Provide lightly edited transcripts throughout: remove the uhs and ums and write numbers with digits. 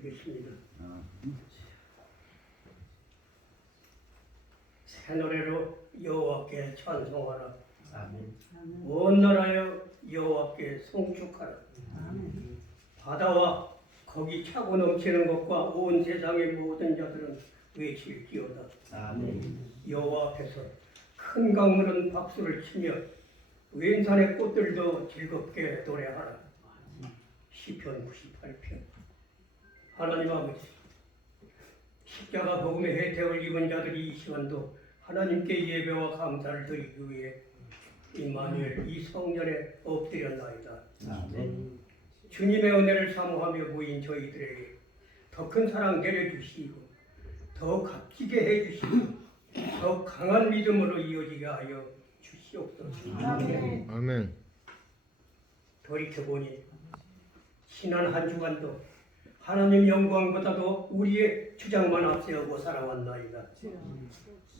드리겠습니다. 새 노래로 여호와께 찬송하라. 아멘. 온 나라여 여호와께 송축하라. 바다와 거기 차고 넘치는 것과 온 세상의 모든 자들은 외칠지어다. 아멘. 여호와 앞에서 큰 강물은 박수를 치며 왼산의 꽃들도 즐겁게 노래하라. 시편 98편. 하나님 아버지, 십자가 복음의 혜택을 입은 자들이 이 시간도 하나님께 예배와 감사를 드리기 위해 임마누엘 이 성전에 엎드렸나이다. 아멘. 주님의 은혜를 사모하며 모인 저희들에게 더 큰 사랑 내려주시고 더 값지게 해주시고 더 강한 믿음으로 이어지게 하여 주시옵소서. 아멘. 돌이켜보니 지난 한 주간도 하나님 영광보다도 우리의 주장만 앞세우고 살아왔나이다.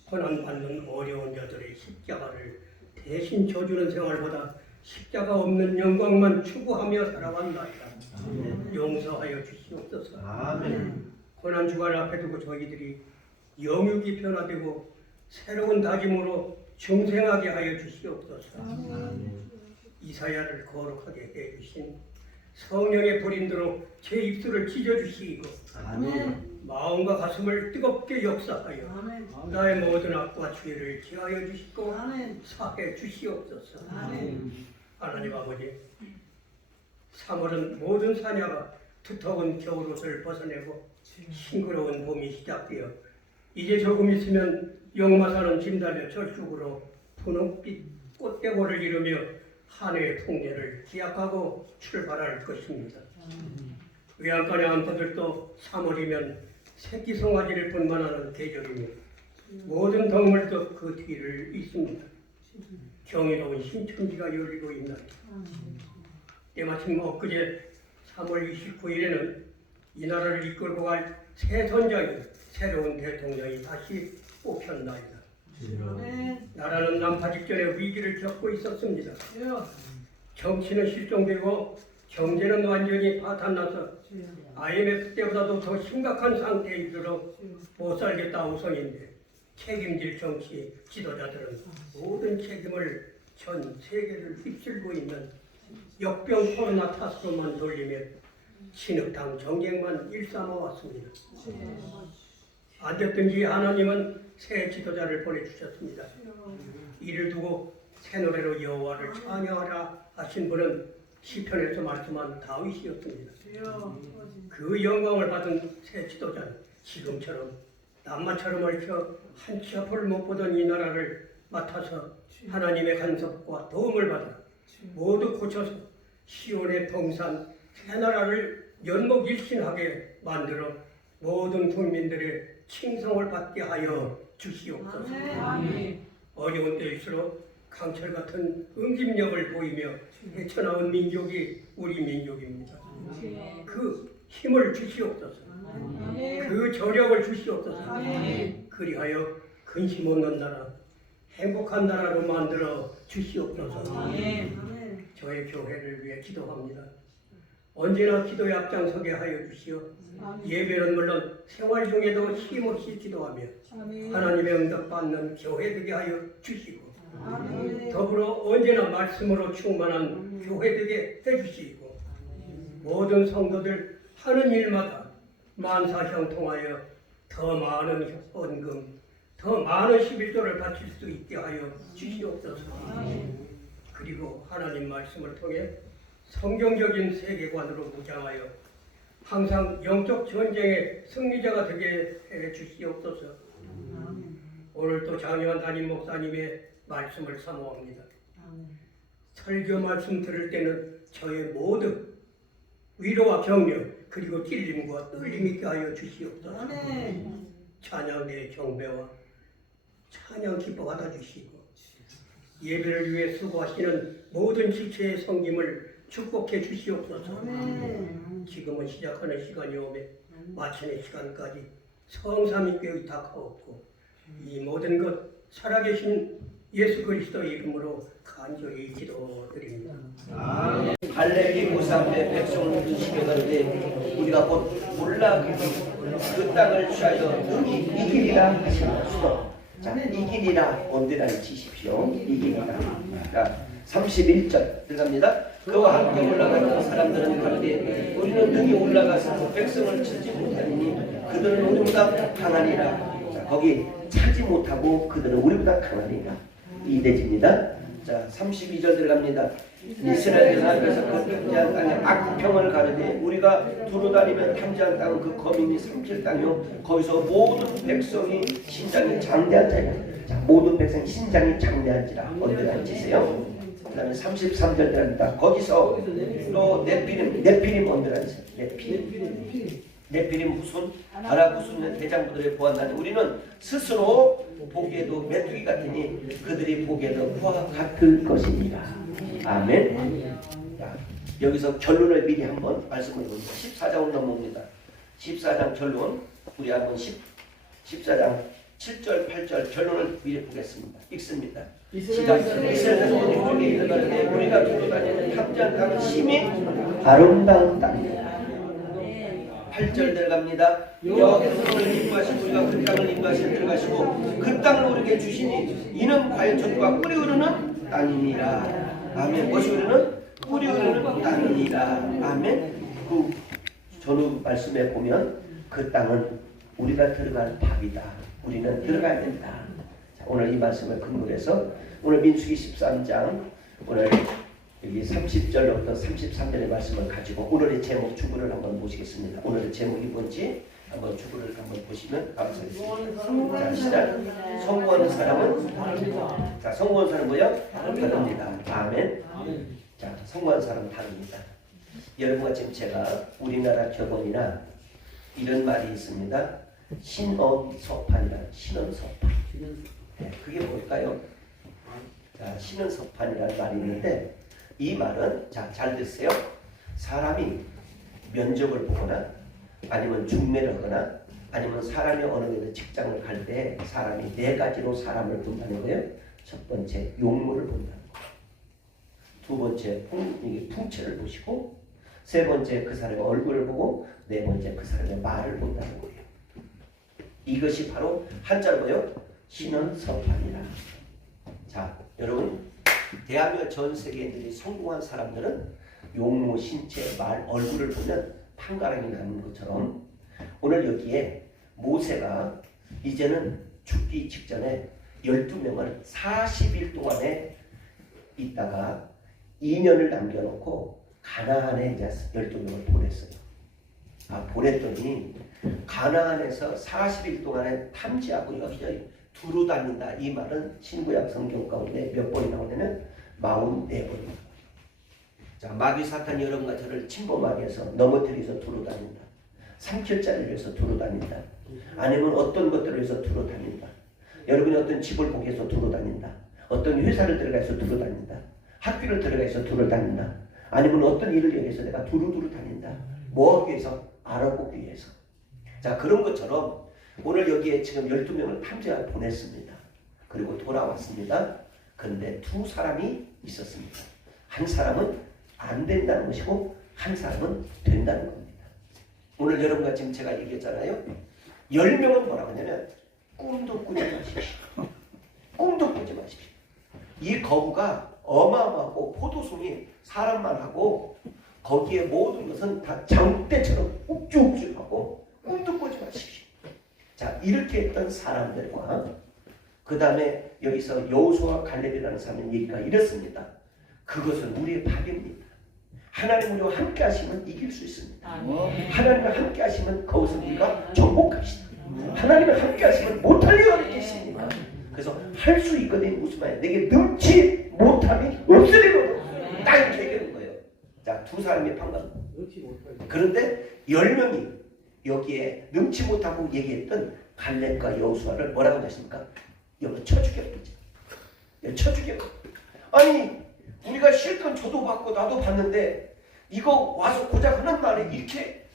고난받는 어려운 자들의 십자가를 대신 져주는 생활보다 십자가 없는 영광만 추구하며 살아왔나이다. 용서하여 주시옵소서. 아멘. 고난 주간 앞에 두고 저희들이 영육이 변화되고 새로운 다짐으로 중생하게 하여 주시옵소서. 이사야를 거룩하게 해주신 성령의 불인도로 제 입술을 찢어주시고 아멘. 마음과 가슴을 뜨겁게 역사하여 나의 모든 악과 죄를 지하여 주시고 사해 주시옵소서. 하나님 아버지, 3월은 모든 사냐가 두터운 겨울옷을 벗어내고 싱그러운 봄이 시작되어 이제 조금 있으면 역마사는 진달래 절축으로 분홍빛 꽃대고를 이루며 한 해의 통례를 기약하고 출발할 것입니다. 외양간의 암터들도 3월이면 새끼 송아지를 분만하는 계절이며 모든 동물도 그 뒤를 잇습니다. 경이로운 신천지가 열리고 있나이다. 때마침 엊그제 3월 29일에는 이 나라를 이끌고 갈 새 선장이 새로운 대통령이 다시 뽑혔나이다. 나라는 난파 직전의 위기를 겪고 있었습니다. 정치는 실종되고 경제는 완전히 파탄나서 IMF 때보다도 더 심각한 상태에 이르러 못 살겠다 우선인데 책임질 정치 지도자들은 모든 책임을 전 세계를 휩쓸고 있는 역병 코로나 탓으로만 돌리며 진흙탕 정쟁만 일삼아 왔습니다. 안 됐든지 하나님은 새 지도자를 보내주셨습니다. 이를 두고 새 노래로 여호와를 찬양하라 하신 분은 시편에서 말씀한 다윗이었습니다. 그 영광을 받은 새 지도자는 지금처럼 낱마처럼 얽혀 한 치 앞을 못 보던 이 나라를 맡아서 하나님의 간섭과 도움을 받아 모두 고쳐서 시온의 동산 새 나라를 연목일신하게 만들어 모든 국민들의 칭송을 받게 하여 주시옵소서. 어려운 때일수록 강철 같은 응집력을 보이며 헤쳐나온 민족이 우리 민족입니다. 그 힘을 주시옵소서. 그 저력을 주시옵소서. 그리하여 근심 없는 나라, 행복한 나라로 만들어 주시옵소서. 저의 교회를 위해 기도합니다. 언제나 기도에 앞장서게 하여 주시어 예배는 물론 생활 중에도 쉼없이 기도하며 하나님의 응답받는 교회 되게 하여 주시고 더불어 언제나 말씀으로 충만한 교회 되게 해주시고 모든 성도들 하는 일마다 만사형통하여 더 많은 헌금, 더 많은 11조를 바칠 수 있게 하여 주시옵소서. 그리고 하나님 말씀을 통해 성경적인 세계관으로 무장하여 항상 영적 전쟁의 승리자가 되게 해 주시옵소서. 오늘도 장요한 담임 목사님의 말씀을 사모합니다. 설교 말씀 들을 때는 저의 모든 위로와 격려 그리고 찔림과 떨림 있게 하여 주시옵소서. 찬양대의 경배와 찬양 기뻐 받아주시고 예배를 위해 수고하시는 모든 지체의 섬김을 축복해 주시옵소서. 지금은 시작하는 시간이 오매 마치는 시간까지 성삼위께 의탁하옵고 이 모든 것 살아계신 예수 그리스도 이름으로 간절히 기도드립니다. 갈렙이 무사함에 백성을 드시게 가는데 우리가 곧 몰라 그 땅을 취하여 능히 이기리라 하시옵소서. 자, 이기리라 언제나 치십시오. 이기리라. 그러니까 31절 들어갑니다. 그와 함께 올라가는 사람들은 가로되 우리는 능히 올라가서 백성을 치지 못하니 그들은 우리보다 강하니라. 자, 거기 차지 못하고 그들은 우리보다 강하니라. 이대집니다. 자, 32절 들어갑니다. 이스라엘은 하늘에서 그 탐지한 땅에 악평을 가르되 우리가 두루다니면 탐지한 땅은 그 거민이 삼킬 땅이요 거기서 모든 백성이 신장이 장대한 자이라. 자, 모든 백성이 신장이 장대한지라. 언제나 앉으세요. 그 다음에 33절 들어갑니다. 거기서 또 네피림 언제나 앉으세요. 네피림 후손 아랍 후손의 대장부들을 보았나니 우리는 스스로 보기에도 메뚜기 같으니 그들이 보기에도 그와 같을 것입니다. 아멘. 자, 여기서 결론을 미리 한번 말씀을 드립니다. 14장으로 넘어옵니다. 14장 결론 우리 한번 14장 7절 8절 결론을 미리 보겠습니다. 읽습니다. 이스라엘 모든 중에 이르가되 우리가 두루 다니는 탐지한 땅은 심히 아름다운 땅이다. 8절 들어갑니다. 여호와께서 우리를 인도하시고 우리가 그 땅을 인도하시며 들어가시고 그 땅을 우리에게 주시니 이는 과연 젖과 꿀이 흐르는 땅이니라. 아멘. 무엇이 흐르는? 꿀이 흐르는 땅이니라. 아멘. 그 전후 말씀에 보면 그 땅은 우리가 들어갈 밥이다. 우리는 들어가야 된다. 자, 오늘 이 말씀을 근거로 해서 오늘 민수기 13장 오늘 여기 30절부터 33절의 말씀을 가지고 오늘의 제목 주구를 한번 보시겠습니다. 오늘의 제목이 뭔지 한번 주구를 한번 보시면 감사하겠습니다. 자, 시작. 성공하는 사람은 자, 성공하는 사람은 뭐야? 다릅니다. 아멘. 자, 성공하는 사람은 다릅니다. 여러분과 지금 제가 우리나라 격언이나 이런 말이 있습니다. 신언서판이라는 신언서판. 네, 그게 뭘까요? 자, 신언서판이라는 말이 있는데 이 말은 자, 잘 듣세요. 사람이 면접을 보거나 아니면 중매를 하거나 아니면 사람이 어느 데도 직장을 갈 때 사람이 네 가지로 사람을 본다는 거예요. 첫 번째 용모를 본다는 거예요. 두 번째 풍채를 보시고 세 번째 그 사람의 얼굴을 보고 네 번째 그 사람의 말을 본다는 거예요. 이것이 바로 한자로 뭐예요? 신언서판이라. 자, 여러분 대한민국 전 세계인들이 성공한 사람들은 용모, 신체, 말, 얼굴을 보면 판가랑이 나는 것처럼 오늘 여기에 모세가 이제는 죽기 직전에 12명을 40일 동안에 있다가 2년을 남겨놓고 가나안에 이제 12명을 보냈어요. 보냈더니 가나안에서 40일 동안에 탐지하고 여기저기 두루 다닌다. 이 말은 신구약 성경 가운데 몇 번이 나오냐면 44번입니다. 자, 마귀 사탄이 여러분과 저를 침범하기 위해서 넘어뜨리기 위해서 두루 다닌다. 삼킬 자를 위해서 두루 다닌다. 아니면 어떤 것들을 위해서 두루 다닌다. 여러분이 어떤 집을 보기 위해서 두루 다닌다. 어떤 회사를 들어가서 두루 다닌다. 학교를 들어가서 두루 다닌다. 아니면 어떤 일을 위해서 내가 두루두루 다닌다. 뭐 하기 위해서? 알아보기 위해서. 자, 그런 것처럼 오늘 여기에 지금 12명을 탐지하러 보냈습니다. 그리고 돌아왔습니다. 그런데 두 사람이 있었습니다. 한 사람은 안 된다는 것이고 한 사람은 된다는 겁니다. 오늘 여러분과 지금 제가 얘기했잖아요. 10명은 뭐라고 하냐면 꿈도 꾸지 마십시오. 꿈도 꾸지 마십시오. 이 거부가 어마어마하고 포도송이 사람만 하고 거기에 모든 것은 다 장대처럼 욱죽욱죽하고 꿈도 꾸지 마십시오. 자, 이렇게 했던 사람들과 그 다음에 여기서 여호수아와 갈렙이라는 사람의 얘기가 이렇습니다. 그것은 우리의 밥입니다. 하나님 우리와 함께 하시면 이길 수 있습니다. 하나님과 함께 하시면 거기서 우리가 정복하시다. 하나님과 함께 하시면 못할 리가 없겠습니까? 그래서 할 수 있거든. 무슨 말이야? 내게 능치 못함이 없으리로다. 딱 이렇게 얘기하는 거예요. 자, 두 사람이 판단. 그런데 10명이 여기에 능치 못하고 얘기했던 갈렙과 여호수아를 뭐라고 하십니까? 여기 쳐 죽여버리죠. 쳐 죽여. 아니 우리가 실컷 저도 받고 나도 봤는데 이거 와서 고작 하는 말에 이렇게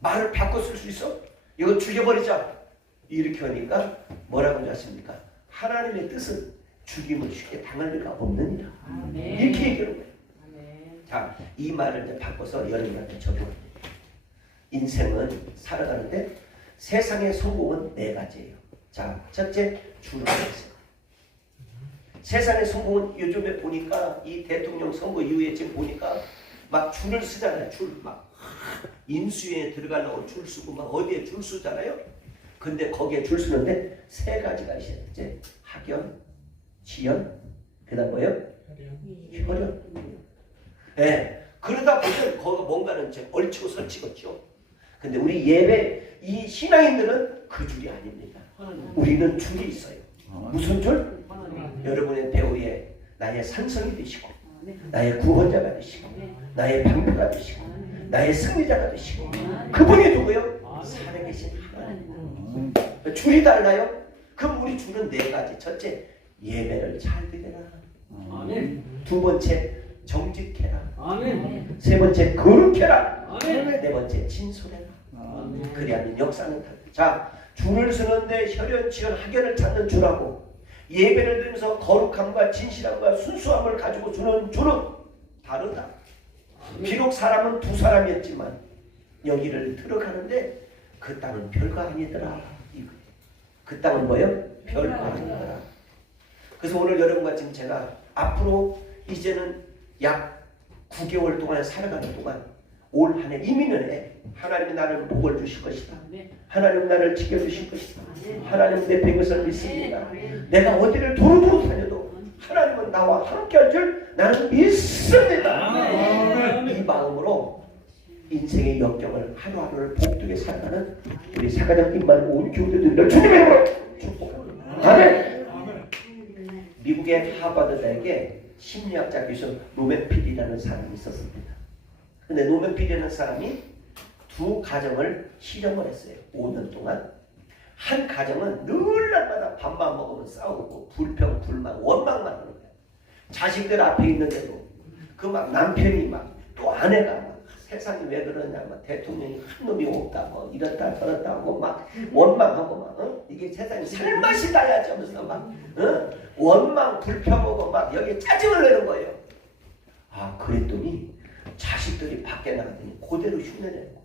말을 바꿔 쓸 수 있어? 이거 죽여버리자. 이렇게 하니까 뭐라고 하십니까? 하나님의 뜻은 죽임을 쉽게 당할 리가 없느니라. 이렇게 얘기하는 거예요. 자, 이 말을 이제 바꿔서 여러분한테 적용합니다. 인생은 살아가는데 세상의 성공은 네 가지예요. 자, 첫째, 주를 알았어요. 세상의 성공은 요즘에 보니까 이 대통령 선거 이후에 지금 보니까 막 줄을 쓰잖아요. 줄 막 인수위에 들어가려고 줄 쓰고 막 어디에 줄 쓰잖아요. 근데 거기에 줄 쓰는데 세 가지가 있어요. 이제 학연, 지연, 그다음 뭐예요? 혈연. 네. 그러다 보면 거기가 뭔가는 이제 얽히고 설치겠죠. 근데 우리 예배 이 신앙인들은 그 줄이 아닙니다. 우리는 줄이 있어요. 무슨 줄? 여러분의 배우에 나의 산성이 되시고 나의 구원자가 되시고 나의 방패가 되시고 나의 승리자가 되시고 그분이 누구요? 살아계신 하나님. 줄이 달라요? 그럼 우리 줄은 네 가지. 첫째, 예배를 잘 드려라. 두 번째, 정직해라. 세 번째, 거룩해라. 네 번째, 진솔해라. 그리하면 역사는 달라. 자, 줄을 서는데 혈연, 지연, 학연을 찾는 줄하고 예배를 드리면서 거룩함과 진실함과 순수함을 가지고 주는 줄은 다르다. 비록 사람은 두 사람이었지만 여기를 들어가는데 그 땅은 별거 아니더라. 그 땅은 뭐예요? 별거 아니더라. 그래서 오늘 여러분과 지금 제가 앞으로 이제는 약 9개월 동안 살아가는 동안 올 한 해 이미 내내 하나님이 나를 복을 주실 것이다. 하나님 나를 지켜주실 것이다. 하나님 내 백것을 믿습니다. 내가 어디를 도로도로 다녀도 하나님은 나와 함께 할 줄 나는 믿습니다. 이 마음으로 인생의 역경을 하루하루를 복되게 살아가는 우리 사가장 임만 온 교우들을 주님의 이름으로 축복합니다. 아멘. 미국의 하버드 대학에 심리학자 교수 노맨필이라는 사람이 있었습니다. 근데 노맨필이라는 사람이 두 가정을 실험을 했어요. 5년 동안. 한 가정은 늘 날마다 밥만 먹으면 싸우고 불평, 불만, 원망만 하는 거예요. 자식들 앞에 있는데도 그 막 남편이 막 또 아내가 막 세상이 왜 그러냐, 막 대통령이 한 놈이 없다, 뭐 이렇다 저렇다 하고 막 원망하고 막 이게 세상이 살맛이 나야지 하면서 막 원망, 불평하고 막 여기 짜증을 내는 거예요. 아, 그랬더니 자식들이 밖에 나갔더니 그대로 흉내내는 거예요.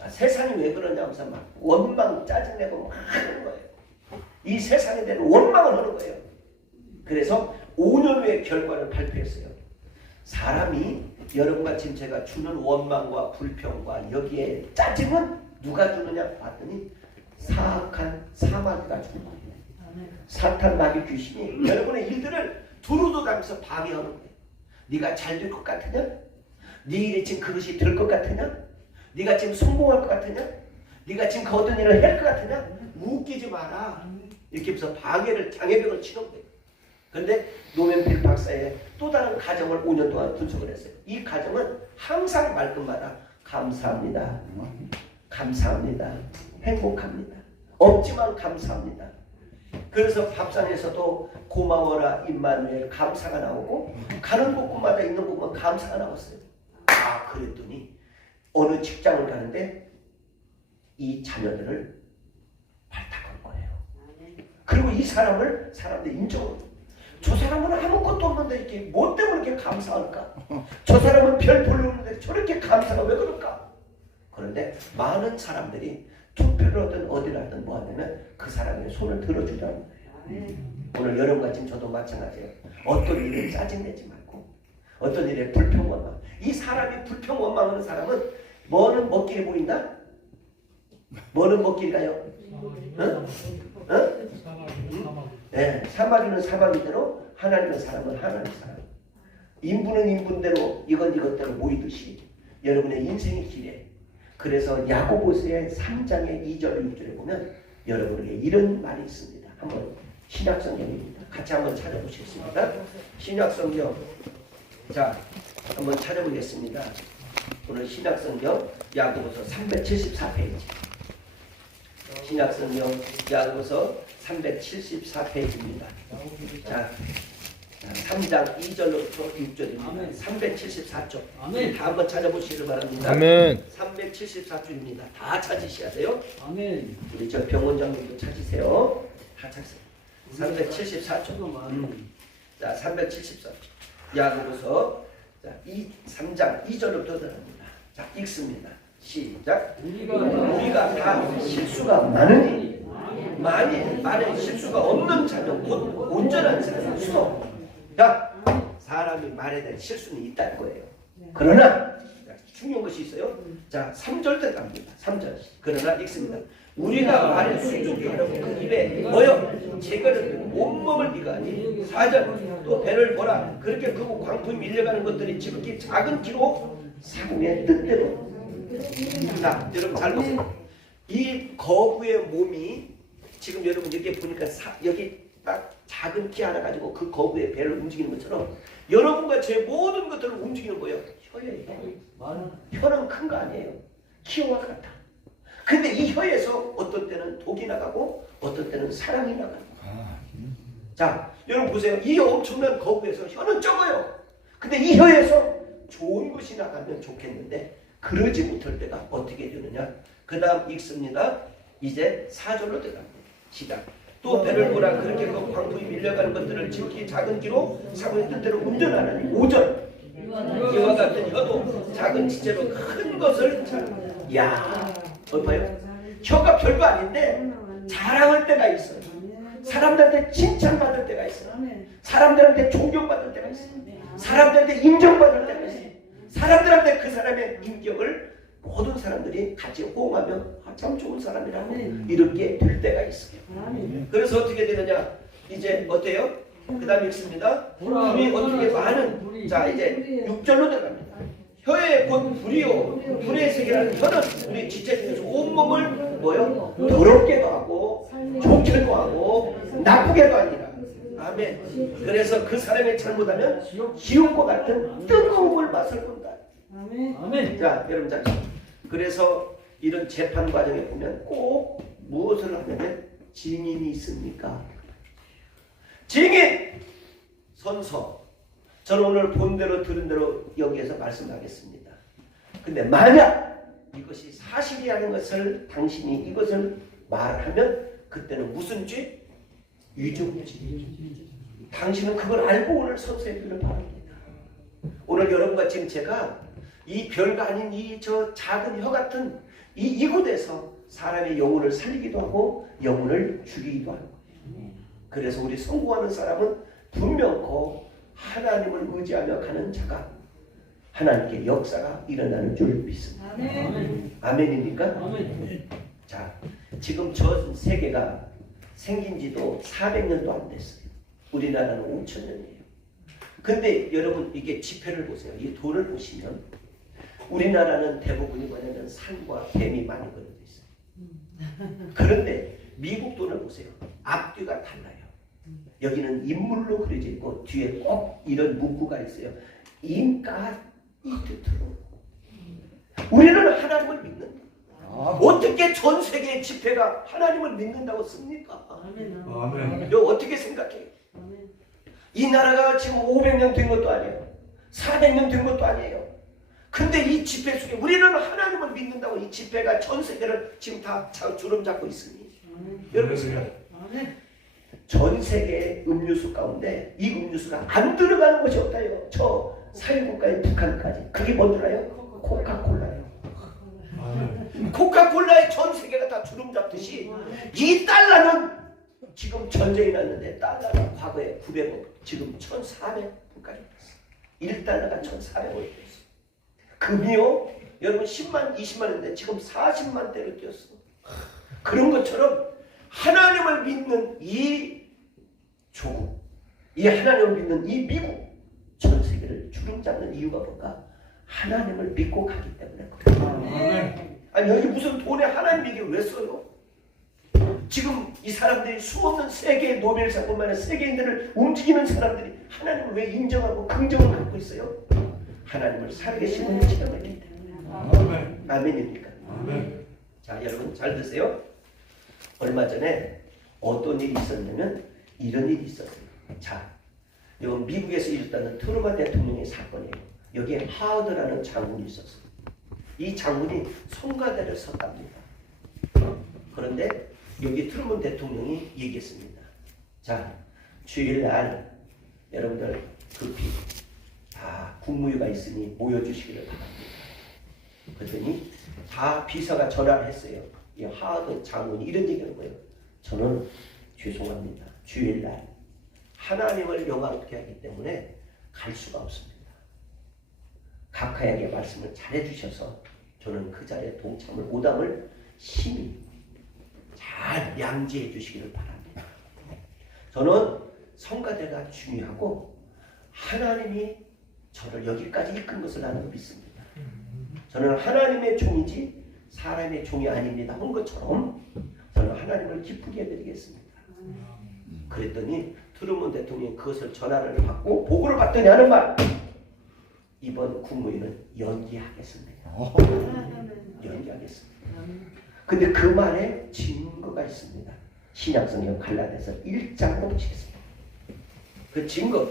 아, 세상이 왜 그러냐 하면서 막 원망, 짜증내고 막 하는 거예요. 이 세상에 대한 원망을 하는 거예요. 그래서 5년 후에 결과를 발표했어요. 사람이 여러분과 지금 제가 주는 원망과 불평과 여기에 짜증은 누가 주느냐 봤더니 사악한 사마귀가 주는 거예요. 사탄 마귀 귀신이 여러분의 일들을 두루두 가면서 방해하는 거예요. 네가 잘 될 것 같으냐? 네 일이 지금 그것이 될 것 같으냐? 네가 지금 성공할 것 같으냐? 네가 지금 그 어떤 일을 할 것 같으냐? 웃기지 마라. 이렇게 해서 방해를 장애벽을 치는 거예요. 그런데 노맨필 박사의 또 다른 가정을 5년 동안 분석을 했어요. 이 가정은 항상 말끝마다 감사합니다. 감사합니다. 행복합니다. 없지만 감사합니다. 그래서 밥상에서도 고마워라 임마누엘 감사가 나오고 가는 곳마다 있는 곳만 감사가 나왔어요. 아, 그랬더니 어느 직장을 가는데 이 자녀들을 발탁한 거예요. 그리고 이 사람을 사람들이 인정을. 저 사람은 아무것도 없는데 이렇게 뭐 때문에 이렇게 감사할까? 저 사람은 별 볼일 없는데 저렇게 감사가 왜 그럴까? 그런데 많은 사람들이 투표를 하든 어디를 하든 뭐 하냐면 그 사람의 손을 들어주자는 거예요. 오늘 여러분과 지금 저도 마찬가지예요. 어떤 일에 짜증내지 말고 어떤 일에 불평 원망. 이 사람이 불평 원망하는 사람은 뭐는 먹길이 보인다? 뭐는 먹길이 가요? 응? 응? 네, 사마귀는 사마귀대로 하나님은 사람은 하나님 사람. 인분은 인분대로 이건 이것대로 모이듯이 여러분의 인생의 길에 그래서 야고보서의 3장의 2절 6절에 보면 여러분에게 이런 말이 있습니다. 한번 신약성경입니다. 같이 한번 찾아보시겠습니다. 신약성경 자 한번 찾아보겠습니다. 오늘 신약성경 야고보서 374페이지 신약성경 야고보서 374페이지입니다. 자 3장 2절로부터 6절입니다. 374쪽. 다 한번 찾아보시길 바랍니다. 아멘. 374쪽입니다. 다 찾으셔야 돼요. 아멘. 우리 저 병원장님도 찾으세요. 다 찾으세요. 374쪽. 자, 374. 야고보서 자, 3장 2절부터 들어갑니다. 자, 읽습니다. 시작. 우리가 다 실수가 많으니 많은 실수가 없는 자는 곧 온전한 사람은 수도. 자, 사람이 말에 대한 실수는 있다는 거예요. 그러나 중요한 것이 있어요. 자, 3절때 갑니다. 3절. 그러나 읽습니다. 우리가 말을 순종히 하려고 그 입에 뭐요? 제거를 온몸을 비가니 4절. 또 배를 보라. 그렇게 크고 광풍이 밀려가는 것들이 지극히 작은 키로 상의 뜻대로. 자, 여러분 잘 보세요. 이 거부의 몸이 지금 여러분 여기 보니까 여기 딱 작은 키 하나 가지고 그 거부의 배를 움직이는 것처럼 여러분과 제 모든 것들을 움직이는 거예요. 혀예요. 혀는 큰 거 아니에요. 키와 같아. 근데 이 혀에서 어떤 때는 독이 나가고 어떤 때는 사랑이 나가고. 자, 여러분 보세요. 이 엄청난 거부에서 혀는 적어요. 근데 이 혀에서 좋은 것이 나가면 좋겠는데 그러지 못할 때가 어떻게 되느냐. 그 다음 읽습니다. 이제 4절로 들어갑니다. 시작. 또 배를 보라. 그렇게 그 광풍이 밀려가는 것들을 지극히 작은 기로 사고의 뜻대로 운전하나니 5절. 이와 같은 혀도 작은 지체로 큰 것을 야, 봐요. 혀가 별거 아닌데 자랑할 때가 있어요. 사람들한테 칭찬받을 때가 있어요. 사람들한테 존경받을 때가 있어요. 사람들한테 인정받을 때가 있어요. 사람들한테 그 사람의 인격을 모든 사람들이 같이 호응하면 참 좋은 사람이라고 이렇게 될 때가 있어요. 그래서 어떻게 되느냐? 이제 어때요? 그 다음에 읽습니다. 불이 어떻게 많은, 자 이제 6절로 들어갑니다. 혀에 곧 불이요. 불의 세계라는 혀는 우리 지체 중에서 온몸을 뭐요? 더럽게도 하고 좋게도 하고 나쁘게도 아니라. 아멘. 그래서 그 사람이 잘못하면 지옥과 같은 뜨거운 맛을 본다. 아멘. 자, 여러분 잘. 그래서 이런 재판 과정에 보면 꼭 무엇을 하냐면 증인이 있습니까? 증인! 선서. 저는 오늘 본 대로 들은 대로 여기에서 말씀하겠습니다. 근데 만약 이것이 사실이라는 것을 당신이 이것을 말하면 그때는 무슨 죄? 위조죄. 당신은 그걸 알고 오늘 선서해주기를 바랍니다. 오늘 여러분과 지금 제가 이 별거 아닌 이 저 작은 혀 같은 이 곳에서 사람의 영혼을 살리기도 하고 영혼을 죽이기도 하고. 그래서 우리 성공하는 사람은 분명코 하나님을 의지하며 가는 자가 하나님께 역사가 일어나는 줄 믿습니다. 아멘. 아멘입니까? 아멘. 자, 지금 전 세계가 생긴 지도 400년도 안 됐어요. 우리나라는 5,000년이에요. 근데 여러분 이게 지표를 보세요. 이 돌을 보시면 우리나라는 대부분이 뭐냐면 산과 뱀이 많이 그려져 있어요. 그런데 미국 돈을 보세요. 앞뒤가 달라요. 여기는 인물로 그려져 있고 뒤에 꼭 이런 문구가 있어요. 인가 이트트로. 우리는 하나님을 믿는다. 어떻게 전 세계의 집회가 하나님을 믿는다고 씁니까? 아멘. 너 어떻게 생각해요? 이 나라가 지금 500년 된 것도 아니에요. 400년 된 것도 아니에요. 근데 이 집회 속에 우리는 하나님을 믿는다고 이 집회가 전 세계를 지금 다 주름 잡고 있으니 여러분 생각해요. 전 세계 음료수 가운데 이 음료수가 안 들어가는 것이 없다요. 저 사회국가인 북한까지. 그게 뭔 줄 알아요? 코카콜라예요. 코카콜라의 전 세계가 다 주름 잡듯이 이 달러는 지금 전쟁이 났는데 달러가 과거에 900원, 지금 1,400원까지 됐어. 1달러가 1,400원이 됐어. 금이요? 여러분 10만, 20만인데 지금 40만 대로 뛰었어. 그런 것처럼 하나님을 믿는 이 조국, 이 하나님을 믿는 이 미국, 전 세계를 주름 잡는 이유가 뭔가? 하나님을 믿고 가기 때문에 그래요. 아니 여기 무슨 돈에 하나님 얘기를 왜 써요? 지금 이 사람들이 수없는 세계의 노벨상뿐만 아니라 세계인들을 움직이는 사람들이 하나님을 왜 인정하고 긍정을 갖고 있어요? 하나님을 살아계신 분을 체험했기 때문에. 아멘입니까? 아멘. 자, 여러분 잘 드세요. 얼마 전에 어떤 일이 있었냐면 이런 일이 있었어요. 자, 이건 미국에서 일어났던 트루먼 대통령의 사건이에요. 여기에 하워드라는 장군이 있었어요. 이 장군이 성가대를 섰답니다. 그런데 여기 트루먼 대통령이 얘기했습니다. 자, 주일날 여러분들 급히 다 국무위가 있으니 모여주시기를 바랍니다. 그랬더니 다 비서가 전화를 했어요. 이 하하던 장군이 이런 얘기하는 거예요. 저는 죄송합니다. 주일날 하나님을 영화롭게 하기 때문에 갈 수가 없습니다. 각하에게 말씀을 잘해주셔서 저는 그 자리에 동참을 오담을 심히 잘 양지해 주시기를 바랍니다. 저는 성가대가 중요하고 하나님이 저를 여기까지 이끈 것을 나는 믿습니다. 저는 하나님의 종이지 사람의 종이 아닙니다. 한 것처럼 저는 하나님을 기쁘게 해드리겠습니다. 그랬더니 트루먼 대통령이 그것을 전화를 받고 보고를 받더니 하는 말, 이번 국무회의는 연기하겠습니다. 연기하겠습니다. 근데 그 말에 증거가 있습니다. 신약성경 갈라디아서 1장으로 보시겠습니다. 그 증거,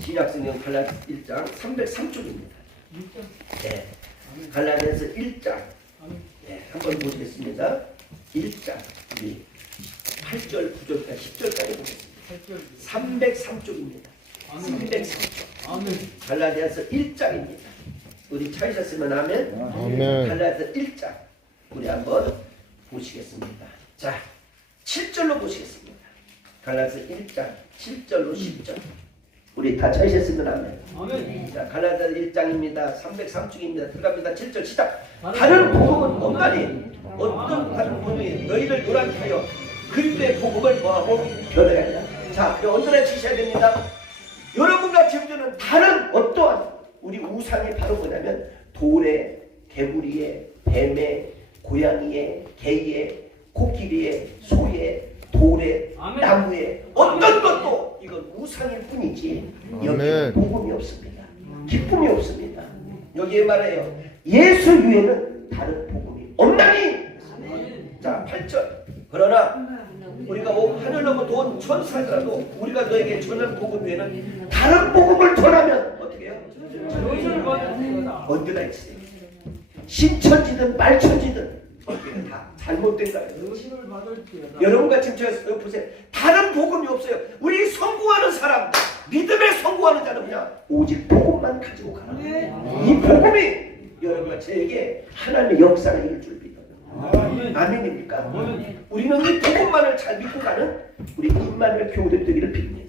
신약성경 갈라디아서 1장 303쪽입니다. 네, 갈라디아서 1장 네, 한번 보시겠습니다. 1장 8절, 9절까지 10절까지 보겠습니다. 303쪽입니다. 303쪽. 갈라디아서 1장입니다. 우리 찾으셨으면 하면 갈라디아서 1장 우리 한번 보시겠습니다. 자, 7절로 보시겠습니다. 갈라디아서 1장 7절로 10절. 우리 다 찾으셨으면 하면. 자, 갈라디아서 1장입니다. 303쪽입니다. 들어갑니다. 7절 시작. 다른 복음은 없나니 어떤 다른 복음이 너희를 노랗게 하여 그리스도의 복음을 뭐하고 변해야 한다. 자, 언더라인 치셔야 됩니다. 여러분과 지금은 다른 어떠한 우리 우상이 바로 뭐냐면 돌에, 개구리에, 뱀에, 고양이에, 개에, 코끼리에, 소에, 돌에, 나무에 어떤 것도 이건 우상일 뿐이지 여기에 복음이 없습니다. 기쁨이 없습니다. 여기에 말해요. 예수 위에는 다른 복음이 없나니. 자, 8절. 그러나 우리가 뭐 하늘로부 돈 천사더라도 우리가 너에게 전한 복음 외에는 다른 복음을 전하면 어떻게 해요? 언제나 있어요. 신천지든 말천지든 다 잘못된 거예요. 여러분과 지금 저 보세요. 다른 복음이 없어요. 우리 성공하는 사람, 믿음에 성공하는 자는 그냥 오직 복음만 가지고 가라. 이 복음이 여러분과 저에게 하나님의 역사를 이룰 줄 믿어요. 아멘입니까? 우리는 이 복음만을 잘 믿고 가는 우리 임마누엘 교우들 되기를 빕니다.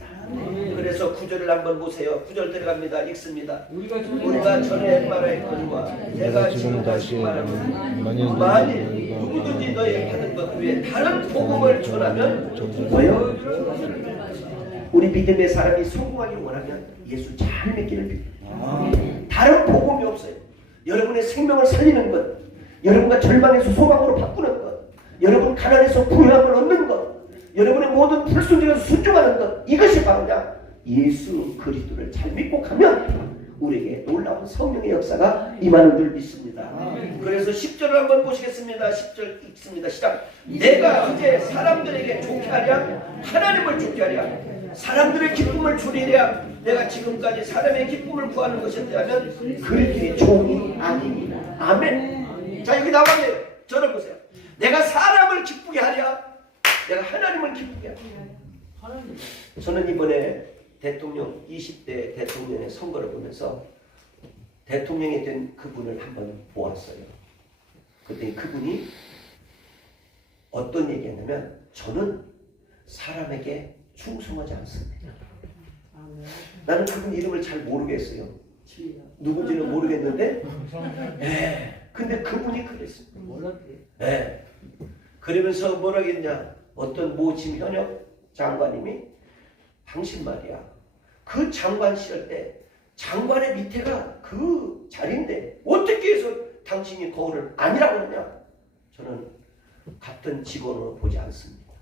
그래서 9절을 한번 보세요. 9절 들어갑니다. 읽습니다. 우리가 전에 말하였거니와 내가 지금 다시 말하는 만일 누구든지 너의 받은 것 외에 다른 복음을 전하면 뭐예요? 우리 믿음의 사람이 성공하기 원하면 예수 잘 믿기를 빕니다. 다른 복음이 없어요. 여러분의 생명을 살리는 것, 여러분과 절망에서 소망으로 바꾸는 것, 여러분 가난에서 부유함을 얻는 것, 여러분의 모든 불순종에서 순종하는 것, 이것이 바로냐 예수 그리스도를 잘 믿고 가면 우리에게 놀라운 성령의 역사가 임하는 줄 믿습니다. 그래서 10절을 한번 보시겠습니다. 10절 읽습니다. 시작. 내가 이제 사람들에게 좋게 하랴 하나님을 좋게 하랴 사람들의 기쁨을 주리랴 내가 지금까지 사람의 기쁨을 구하는 것이었다면 그리스도의 종이 아닙니다. 아멘. 자, 여기 나왔네요. 저를 보세요. 내가 사람을 기쁘게 하랴 내가 하나님을 기쁘게 하랴. 저는 이번에 대통령 20대 대통령의 선거를 보면서 대통령이 된 그분을 한번 보았어요. 그때 그분이 어떤 얘기했냐면 저는 사람에게 충성하지 않습니다. 나는 그분 이름을 잘 모르겠어요. 누군지는 모르겠는데 근데 그분이 그랬습니다. 그러면서 뭐라고 했냐 어떤 모 지금 현역 장관님이 당신 말이야 그 장관 시절 때 장관의 밑에가 그 자리인데 어떻게 해서 당신이 거울을 아니라고 하느냐. 저는 같은 직원으로 보지 않습니다.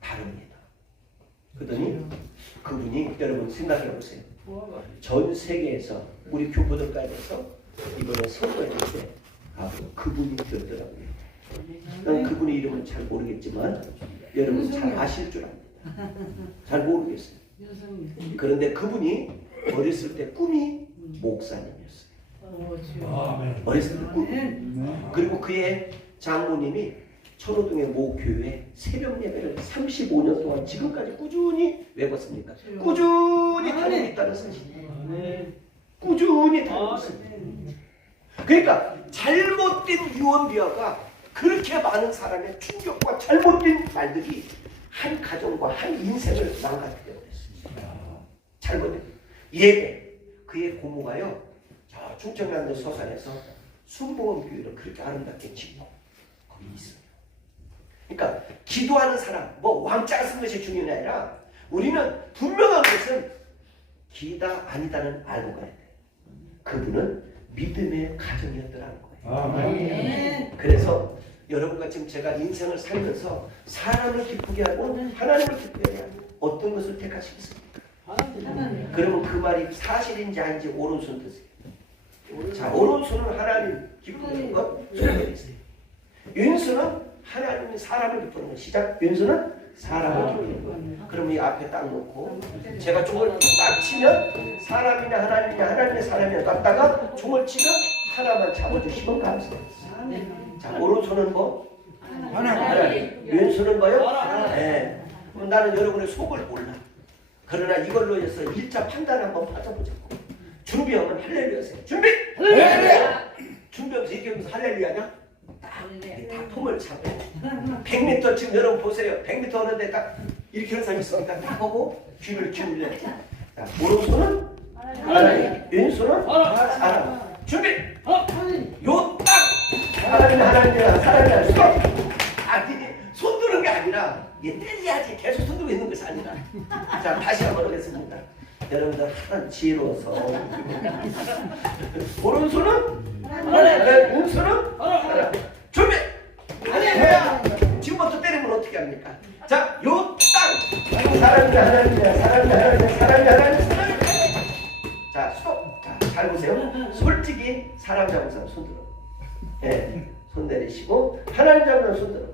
다릅니다. 그러더니 그분이 여러분 생각해 보세요. 전 세계에서 우리 교포들까지해서 이번에 선거할 때 그분이 되었더라고요. 난 그분의 이름은 잘 모르겠지만 여러분 잘 아실 줄 압니다. 잘 모르겠어요. 그런데 그분이 어렸을 때 꿈이 목사님이었어요. 어렸을 때 꿈. 그리고 그의 장모님이 천호동의 모 교회 새벽 예배를 35년 동안 지금까지 꾸준히 왜 벗습니까? 꾸준히 다니고 있다는 사실이에요. 꾸준히 다니고 있습니다. 그러니까 잘못된 유언비어가 그렇게 많은 사람의 충격과 잘못된 말들이 한 가정과 한 인생을 망가뜨려 버렸습니다. 잘못된 예배, 그의 고모가요 저 충청남도 서산에서 순복음 교회를 그렇게 아름답게 짓고 거기 있어요. 그러니까 기도하는 사람, 뭐 왕자가 쓴 것이 중요한 게 아니라 우리는 분명한 것은 기다 아니다는 알고 가야 돼요. 그분은 믿음의 가정이었더라는 거예요. 그래서 여러분과 지금 제가 인생을 살면서 사람을 기쁘게 하고 하나님을 기쁘게 하고 어떤 것을 택하시겠습니까? 그러면 그 말이 사실인지 아닌지 오른손 드세요. 자, 오른손은 하나님 기쁘는 것, 손들이세요. 왼손은 하나님이 사람을 기쁘는 것. 시작. 왼손은 사람을 기쁘는 것. 그럼 이 앞에 딱 놓고 제가 종을 딱 치면 사람이냐 하나님이냐 하나님의 사람이냐 놨다가 종을 치면 하나만 잡아주시면 감사합니다. 자, 오른손은 뭐? 하나님. 왼손은 뭐요? 네. 그럼 나는 여러분의 속을 몰라. 그러나 이걸로 해서 1차 판단 한번 받아보자고. 준비하면 할렐루야 하세요. 준비! 할렐루야! 준비하면서 이렇게 하면서 할렐루야냐? 딱 폼을 잡고 100m 지금 여러분 보세요. 100m 오는데 딱 이렇게 하는 사람이 있으니까 딱 보고 귀를 기울여. 자, 오른손은 하나님, 왼손은 사람. 준비! 요 딱! 하나님이야, 사람이야, 스톱! 손 드는 게 아니라 이게 때려야지 계속 손 들고 있는 것이 아니라. 자, 다시 한번 하겠습니다. 여러분들 하나님 지혜로워서 오른손은 왼손은 하나. 준비! 할렐루야! 지금부터 때리면 어떻게 합니까? 자, 요 땅! 사람이야 하나님이야, 사람이야 하나님이야, 사람이야 하나님이야. 자, 스톱! 자, 잘 보세요. 솔직히 사람 잡은 사람 손 들어. 예, 손 내리시고 하나님 잡은 사람 손 들어.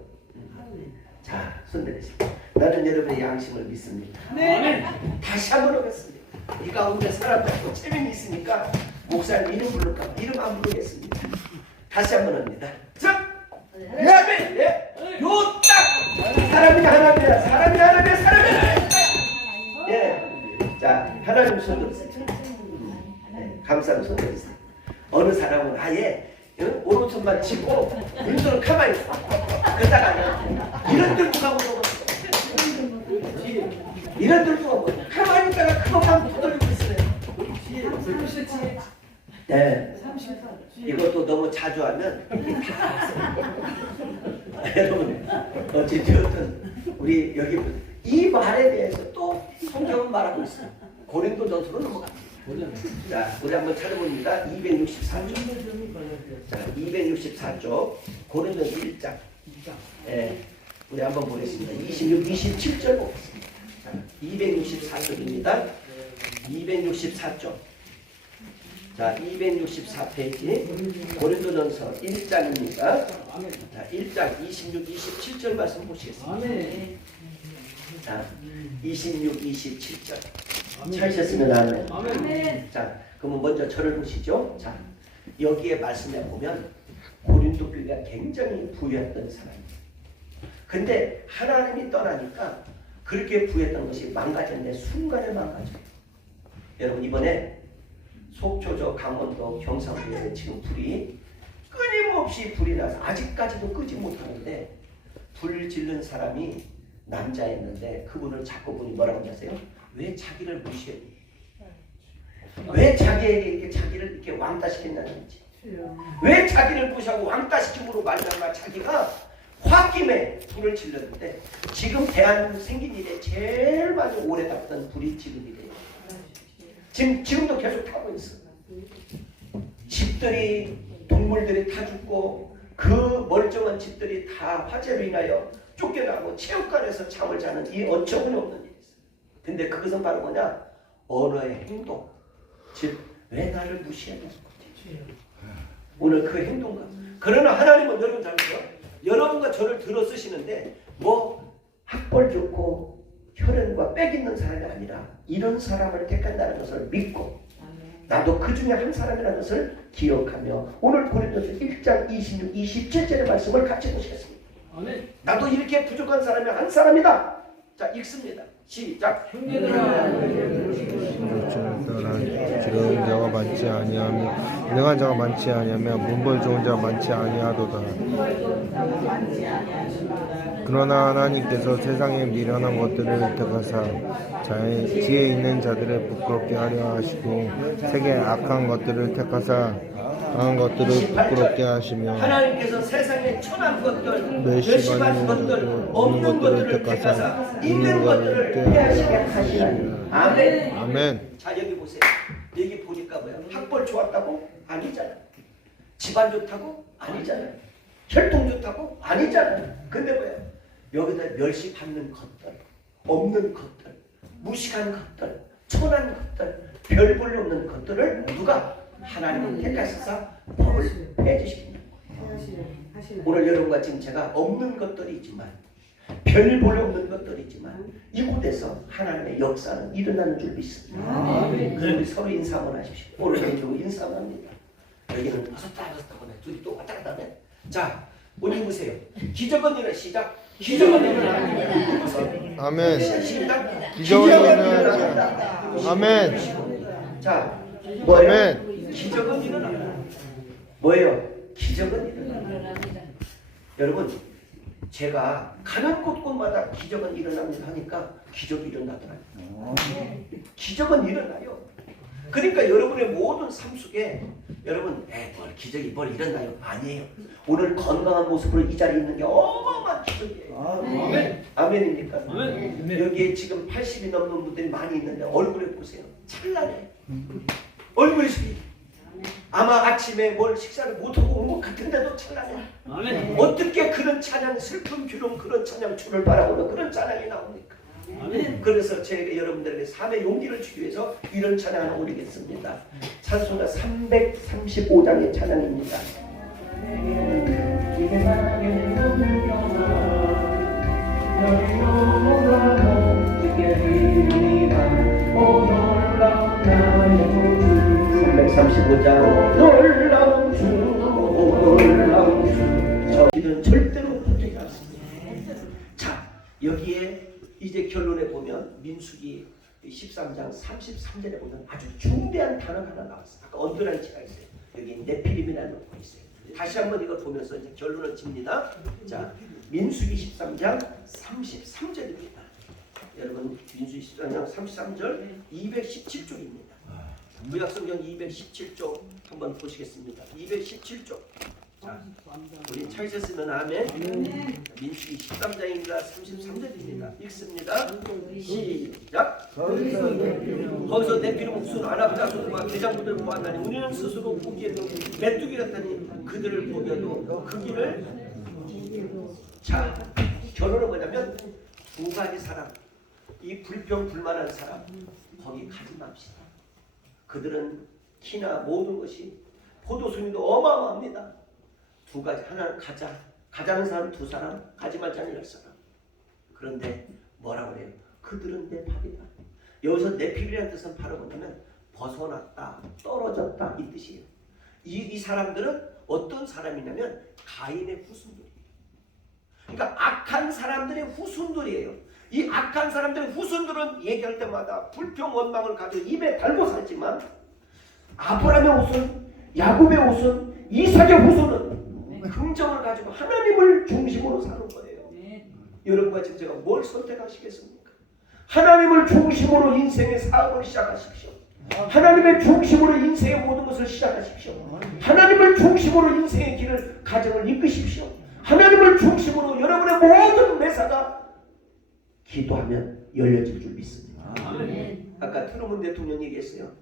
자, 손 내리시고. 나는 여러분의 양심을 믿습니다. 네. 다시 한번 하겠습니다. 이 가운데 사람 잡고 체면이 있으니까 목사님 이름 부를까 봐 이름 안 부르겠습니다. 다시 한번 합니다. 자, 예, 예, 요 딱! 사람이 하나님이야, 사람이 하나님이야, 사람이 하나님이야. 예, 자, 하나님 손 들으세요. 네, 감사하고 손 들으세요. 어느 사람은 아예 오른손만 치고 왼손은 가만히 있어. 그러다가 이런 들고 가고 이런 들고 가고 가만히 있다가 그것만 두들리고 있어요. 네. 이것도 너무 자주 하면 여러분 어쨌든 우리 여기 이 말에 대해서 또 성경은 말하고 있어요. 고린도전서로 넘어갑니다. 자, 우리 한번 찾아봅니다. 264쪽. 자, 264쪽. 고린도전서 1장. 예, 우리 한번 보겠습니다. 26, 27절 보겠습니다. 자, 264쪽입니다. 264쪽. 자, 264페이지. 고린도전서 1장입니다. 자, 1장 26, 27절 말씀 보시겠습니다. 자, 26, 27절. 찾으셨으면 아멘. 자, 그러면 먼저 저를 보시죠. 자, 여기에 말씀에 보면 고린도 교회가 굉장히 부유했던 사람입니다. 근데 하나님이 떠나니까 그렇게 부유했던 것이 망가졌는데 순간에 망가져요. 여러분 이번에 속초저 강원도 경상도에 지금 불이 끊임없이 불이 나서 아직까지도 끄지 못하는데 불 질른 사람이 남자였는데 그분을 자꾸 보니 뭐라고 하세요? 왜 자기를 무시해? 왜 자기에게 이렇게 자기를 이렇게 왕따시켰냐는지, 왜 자기를 무시하고 왕따시킴으로 말미암아 자기가 홧김에 불을 질렀는데 지금 대한민국 생긴 일에 제일 많이 오래 갔던 불이 지금 이래요. 지금도 계속 타고 있어. 집들이 동물들이 타 죽고 그 멀쩡한 집들이 다 화재로 인하여 쫓겨나고 체육관에서 잠을 자는 이 어처구니 없는 일이 있어요. 근데 그것은 바로 뭐냐? 언어의 행동. 즉, 왜 나를 무시하냐? 오늘 그 행동과. 그러나 하나님은 여러분 잘 보세요. 여러분과 저를 들어 쓰시는데 뭐 학벌 좋고 혈연과 빽 있는 사람이 아니라 이런 사람을 택한다는 것을 믿고 나도 그 중에 한 사람이라는 것을 기억하며 오늘 고린도서 1장 26, 27절의 말씀을 같이 보시겠습니다. 나도 이렇게 부족한 사람이 한 사람이다. 자, 읽습니다. 시작. 기러운 자가 많지 아니하며 능한 자가 많지 아니하며 문벌 좋은 자가 많지 아니하도다. 그러나 하나님께서 세상의 미련한 것들을 택하사 지혜 있는 자들을 부끄럽게 하려 하시고 세계의 악한 것들을 택하사 강한 것들을 부끄럽게 하시며 하나님께서 세상의 천한 것들, 멸시받는 멸시받는 것들, 것들, 없는 것들을 택하사 있는 것들을 폐하시게 하시니. 아멘. 아멘. 자, 여기 보세요. 여기 보니까 뭐야? 학벌 좋았다고? 아니잖아. 집안 좋다고? 아니잖아. 혈통 좋다고? 아니잖아. 근데 뭐야? 여기다 멸시받는 것들, 없는 것들, 무식한 것들, 천한 것들, 별 볼일 없는 것들을 누가? 하나님은 택하셔서 법을 해주십니다. 오늘 여러분과 지금 제가 없는 것들이 있지만, 별 볼일 없는 것들이 있지만, 이곳에서 하나님의 역사는 일어나는 줄 믿습니다. 그럼 우리 서로 인사 한번 하십시오. 오늘 결국 인사 한번 합니다. 여기는 왔다 하고 둘이 또 왔다 갔다 하네. 자, 오늘 보세요. 기적은 일어나. 시작. 기적은 일어납니다. 아멘. 시작. 기적은 일어납니다. 아멘. 자, 뭐예요? 아멘. 기적은 일어납니다. 뭐예요? 기적은 일어납니다. 여러분, 제가 가는 곳곳마다 기적은 일어납니다 하니까 기적이 일어나더라고요. 기적은 일어나요. 그러니까 여러분의 모든 삶 속에 여러분 뭘 기적이 뭘 일어나요? 아니에요. 오늘 건강한 모습으로 이 자리에 있는 게 어마어마한 기적이에요. 아멘. 아멘입니까? 아멘. 여기에 지금 80이 넘는 분들이 많이 있는데 얼굴에 보세요. 찬란해. 얼굴이 아마 아침에 뭘 식사를 못하고 온 것 같은데도 찬양해. 아멘. 어떻게 그런 찬양, 슬픔 주름 그런 찬양 주를 바라보는 그런 찬양이 나옵니까? 아멘. 그래서 제가 여러분들에게 삶의 용기를 주기 위해서 이런 찬양을 올리겠습니다. 찬송가 335장의 찬양입니다. 놀라운 주, 놀라운 주. 저희는 절대로 부족하지 않습니다. 자, 여기에 이제 결론에 보면 민수기 13장 33절에 보면 아주 중대한 단어가 하나 나왔어요. 아까 언더라인치가 있어요. 여기 네피림이라는 거 있어요. 다시 한번 이걸 보면서 이제 결론을 칩니다. 자, 민수기 13장 33절입니다. 여러분, 민수기 13장 33절 217쪽입니다. 구약성경 217쪽 한번 보시겠습니다. 217쪽. 자, 우리 찾으셨으면 아멘. 민수기 13장입니다. 33절입니다. 읽습니다. 시작. 거기서 네피림 옥수는 아랍 소들과 대장부들을 보았나니 우리는 스스로 보기에도 메뚜기 같다니 그들을 보기에도 그 길을. 자, 결론은 뭐냐면 두 가지 사람, 이 불평불만한 사람 거기 가지 맙시다. 그들은 키나 모든 것이 포도송이도 어마어마합니다. 두 가지. 하나는 가자는 사람 두 사람, 가지 말자는 10사람. 그런데 뭐라고 그래요? 그들은 내 밥이다. 여기서 네피림이라는 뜻은 바로 뭐냐면 벗어났다, 떨어졌다 이 뜻이에요. 이 사람들은 어떤 사람이냐면 가인의 후손들이에요. 그러니까 악한 사람들의 후손들이에요. 이 악한 사람들의 후손들은 얘기할 때마다 불평 원망을 가지고 입에 달고 살지만 아브라함의 후손, 야곱의 후손, 이삭의 후손은 긍정을 가지고 하나님을 중심으로 사는 거예요. 여러분과 지금 제가 뭘 선택하시겠습니까? 하나님을 중심으로 인생의 사업을 시작하십시오. 하나님의 중심으로 인생의 모든 것을 시작하십시오. 하나님을 중심으로 인생의 길을, 가정을 이끄십시오. 하나님을 중심으로 여러분의 모든 매사가 기도하면 열려질 줄 믿습니다. 아멘. 아까 트루먼 대통령이 얘기했어요.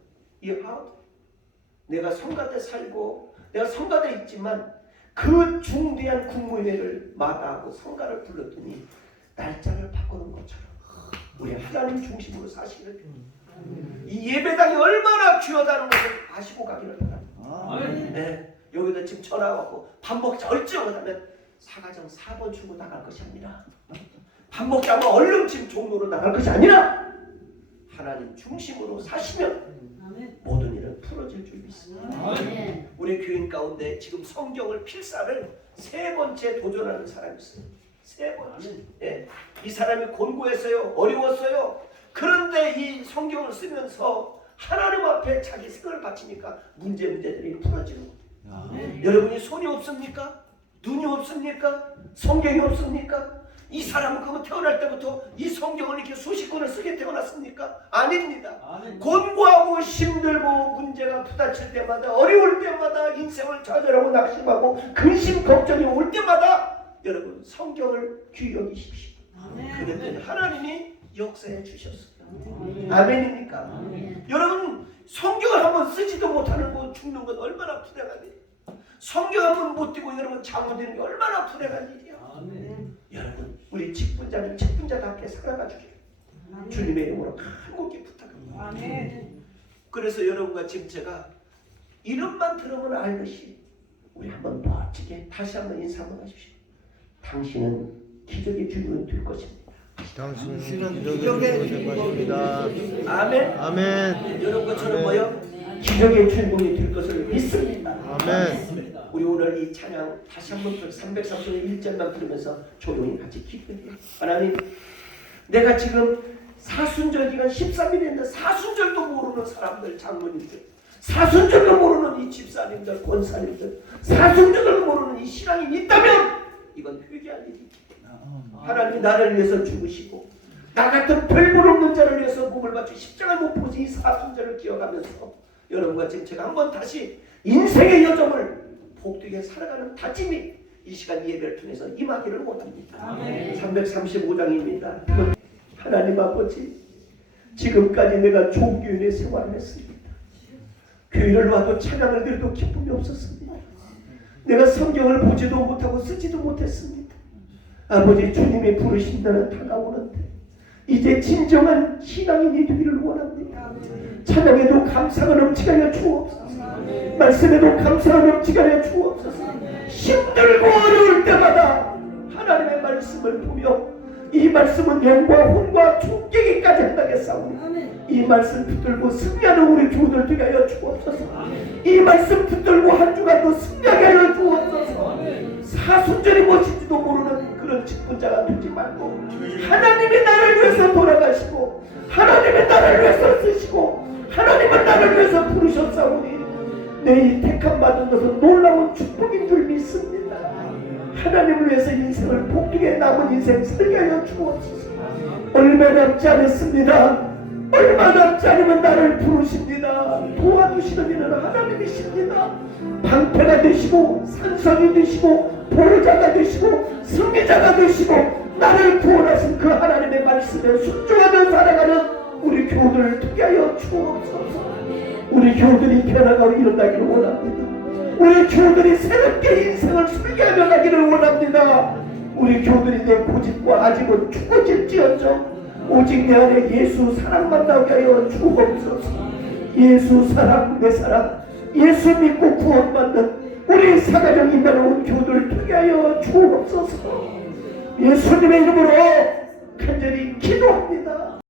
내가 성가대 살고 내가 성가대 있지만 그 중대한 국무회의를 마다하고 성가를 불렀더니 날짜를 바꾸는 것처럼 우리 하나님 중심으로 사시기를 이 예배당이 얼마나 귀하다는 것을 아시고 가기를 바랍니다. 네, 여기다 지금 전화 왔고 밥 먹자 얼쩡하다면 사가정 4번 출구 나갈 것이 아니라 밥 먹자면 얼른 지금 종로로 나갈 것이 아니라 하나님 중심으로 사시면 모든 일은 풀어질 줄 믿습니다. 우리 교인 가운데 지금 성경을 필사를 3번 번째 도전하는 사람이 있어요. 세 번째. 예. 이 사람이 곤고했어요. 어려웠어요. 그런데 이 성경을 쓰면서 하나님 앞에 자기 생을 바치니까 문제들이 풀어지는 거예요. 여러분이 손이 없습니까? 눈이 없습니까? 성경이 없습니까? 이 사람은 그거 태어날 때부터 이 성경을 이렇게 수십 권을 쓰게 태어났습니까? 아닙니다. 곤고하고 힘들고 문제가 부딪힐 때마다 어려울 때마다 인생을 좌절하고 낙심하고 근심 걱정이 올 때마다 여러분 성경을 귀히 여기십시오. 그랬더니 하나님이 역사해 주셨어요. 아멘입니까? 여러분 성경을 한번 쓰지도 못하는 거 죽는 건 얼마나 불행한 일이에요. 성경 한번 못 띄고 여러분 장모되는 게 얼마나 불행한 일이야. 여러분 우리 직분자는 직분자답게 살아가주길 주님의 이름으로 간곡히 부탁합니다. 그래서 여러분과 지금 제가 이름만 들으면 알듯이 우리 한번 멋지게 다시 한번 인사 한번 하십시오. 당신은 기적의 주인공이 될 것입니다. 당신은 기적의 주인공이 될 것입니다. 아멘. 아멘. 여러분과 저는 뭐요? 기적의 주인공이 될 것을 믿습니다. 아멘. 우리 오늘 이 찬양 다시 한번 331절만 부르면서 조용히 같이 기도해요. 하나님, 내가 지금 사순절 기간 13일 했는데 사순절도 모르는 사람들, 장모님들, 사순절도 모르는 이 집사님들, 권사님들, 사순절도 모르는 이 신앙인이 있다면 이건 회개할 일이 있겠구나. 하나님 나를 위해서 죽으시고 나 같은 별볼 없는 자를 위해서 몸을 바쳐 십자가를 못 보지 이 사순절을 기억하면서 여러분과 지금 제가 한번 다시 인생의 여정을 복되게 살아가는 다짐이 이 시간 예배를 통해서 임하기를 원합니다. 335장입니다. 하나님 아버지, 지금까지 내가 종교인의 생활을 했습니다. 교회를 와도 찬양을 드려도 기쁨이 없었습니다. 내가 성경을 보지도 못하고 쓰지도 못했습니다. 아버지, 주님이 부르신 날은 다가오는데 이제 진정한 신앙인이 되기를 원합니다. 찬양에도 감사가 넘치게 하여 주옵소서. 말씀에도 감사가 넘치게 하여 주옵소서. 힘들고 어려울 때마다 하나님의 말씀을 보며 이 말씀은 영과 혼과 죽기까지 한다겠사오니 이 말씀 붙들고 승리하는 우리 교우들 되게 하여 주옵소서. 이 말씀 붙들고 한 주간도 승리하게 하여 주옵소서. 사순절이 무엇인지도 모르는 그런 직분자가 되지 말고 하나님이 나를 위해서 돌아가시고 하나님이 나를 위해서 쓰시고 하나님은 나를 위해서 부르셨사오니 내 이 택함 받은 것은 놀라운 축복인 줄 믿습니다. 하나님을 위해서 인생을 복되게 남은 인생 살게 하여 주옵소서. 얼마 남지 않았습니다. 얼마 남지 않으면 나를 부르십니다. 도와주시는 이는 하나님이십니다. 방패가 되시고 산성이 되시고 보호자가 되시고 승리자가 되시고 나를 구원하신 그 하나님의 말씀에 순종하며 살아가는 우리 교우들을 통해 하여 주옵소서. 우리 교우들이 변화가 일어나기를 원합니다. 우리 교우들이 새롭게 인생을 설계하며 가기를 원합니다. 우리 교우들이 내 고집과 아직은 죽어질지언정 오직 내 안에 예수 사랑만 나오게 하여 주옵소서. 예수 사랑, 내 사랑, 예수 믿고 구원받는 우리 사가정 임마누엘 교우들을 통해 하여 주옵소서. 예수님의 이름으로 간절히 기도합니다.